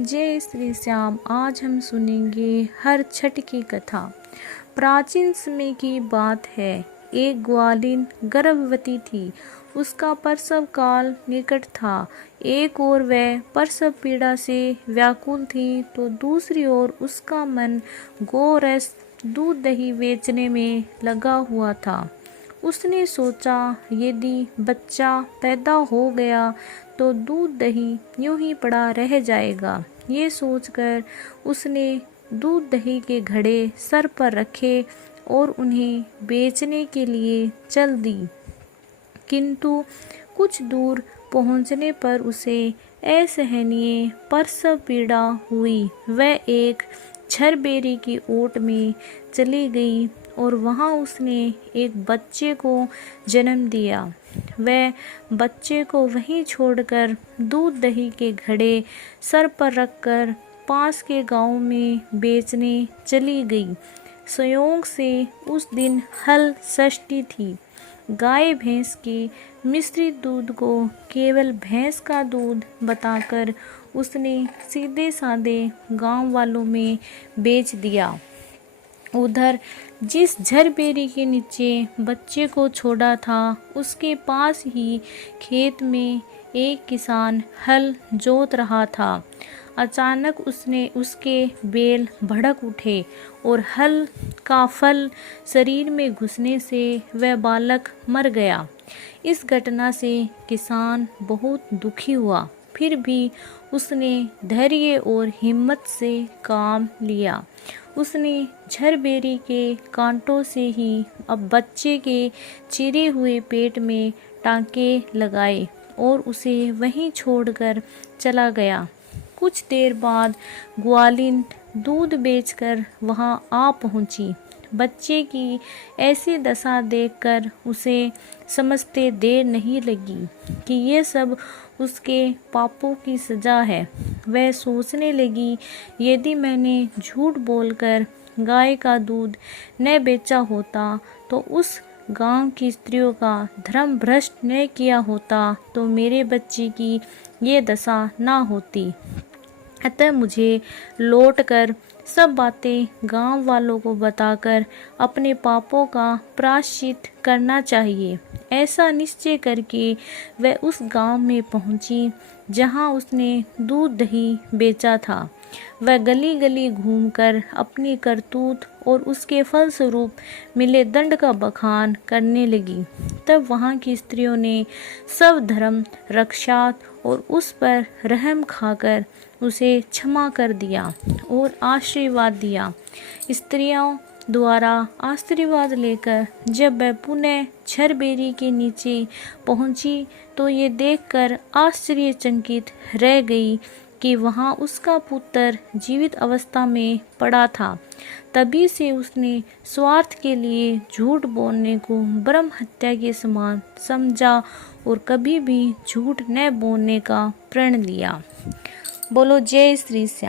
जय श्री श्याम। आज हम सुनेंगे हर छठ की कथा। प्राचीन समय की बात है। एक ग्वालिन गर्भवती थी। उसका प्रसव काल निकट था। एक ओर वह प्रसव पीड़ा से व्याकुल थी तो दूसरी ओर उसका मन गोरस दूध दही बेचने में लगा हुआ था। उसने सोचा, यदि बच्चा पैदा हो गया तो दूध दही यूं ही पड़ा रह जाएगा। ये सोचकर उसने दूध दही के घड़े सर पर रखे और उन्हें बेचने के लिए चल दी। किंतु कुछ दूर पहुंचने पर उसे असहनीय प्रसव पीड़ा हुई। वह एक झरबेरी की ओट में चली गई और वहां उसने एक बच्चे को जन्म दिया। वह बच्चे को वहीं छोड़कर दूध दही के घड़े सर पर रखकर पास के गांव में बेचने चली गई। संयोग से उस दिन हल षष्ठी थी। गाय भैंस के मिश्रित दूध को केवल भैंस का दूध बताकर उसने सीधे साधे गांव वालों में बेच दिया। उधर जिस झरबेरी के नीचे बच्चे को छोड़ा था उसके पास ही खेत में एक किसान हल जोत रहा था। अचानक उसके बैल भड़क उठे और हल का फल शरीर में घुसने से वह बालक मर गया। इस घटना से किसान बहुत दुखी हुआ। फिर भी उसने धैर्य और हिम्मत से काम लिया। उसने झरबेरी के कांटों से ही अब बच्चे के चिरे हुए पेट में टांके लगाए और उसे वहीं छोड़कर चला गया। कुछ देर बाद ग्वालिन दूध बेचकर वहां आ पहुंची। बच्चे की ऐसी दशा देखकर उसे समझते देर नहीं लगी कि ये सब उसके पापों की सजा है। वह सोचने लगी, यदि मैंने झूठ बोलकर गाय का दूध न बेचा होता तो उस गांव की स्त्रियों का धर्म भ्रष्ट न किया होता तो मेरे बच्चे की ये दशा ना होती। अतः मुझे लौटकर सब बातें गांव वालों को बताकर अपने पापों का प्रायश्चित करना चाहिए। ऐसा निश्चय करके वह उस गांव में पहुंची जहां उसने दूध दही बेचा था। वह गली गली घूमकर अपनी करतूत और उसके फलस्वरूप मिले दंड का बखान करने लगी। तब वहां की स्त्रियों ने सब धर्म रक्षात और उस पर रहम खाकर उसे क्षमा कर दिया और आशीर्वाद दिया। स्त्रियों द्वारा आशीर्वाद लेकर जब वह पुनः झरबेरी के नीचे पहुंची तो ये देखकर आश्चर्यचकित रह गई कि वहां उसका पुत्र जीवित अवस्था में पड़ा था। तभी से उसने स्वार्थ के लिए झूठ बोलने को ब्रह्म हत्या के समान समझा और कभी भी झूठ न बोलने का प्रण लिया। बोलो जय श्री श्याम।